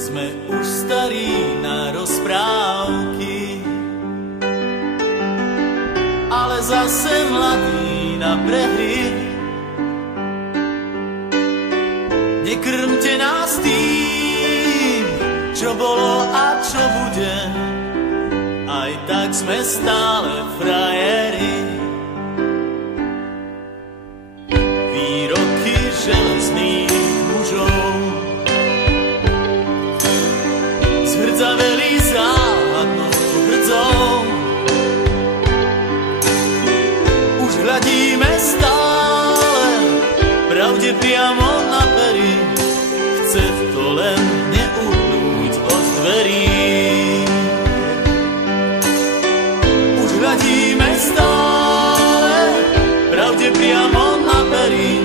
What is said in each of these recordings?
Sme už starí na rozprávky, ale zase mladí na prehry. Nekrmte nás tým, čo bolo a čo bude, aj tak sme stále frajeri. Výroky železných mužov zhrdzaveli záhadnou hrdzou. Už hľadíme stále pravde priamo na pery, chce to len neuhnúť od dverí. Už hľadíme stále pravde priamo na pery,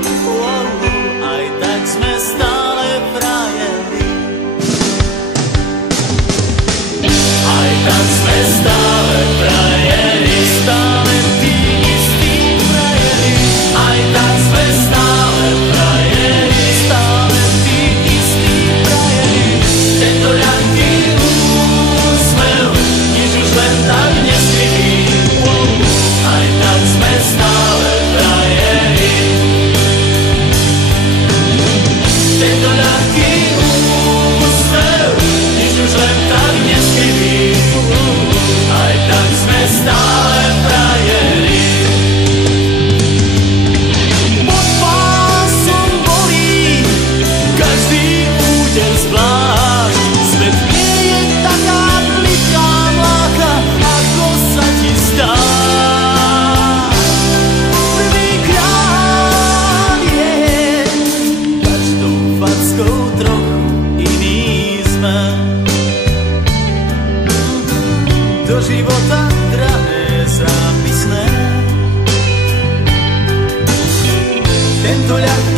aj tak sme stále frajeri. Aj tak sme stále frajeri, stále tí istí frajeri. Aj tak sme stále frajeri, stále tí istí frajeri. Tento ľahký úsmev, nič už len tak neskrytý. Aj tak sme stále frajeri. Tento ľahký úsmev, nič už len tak neskrytý. Aj tak sme stále frajeri. Pod pásom bolí každý úder zvlášť. Svet nie je taká plitká mláka, ako sa ti zdá. Prvýkrát je každou fackou trochu iný sme. Do života drahé zápisné. Tento ľahký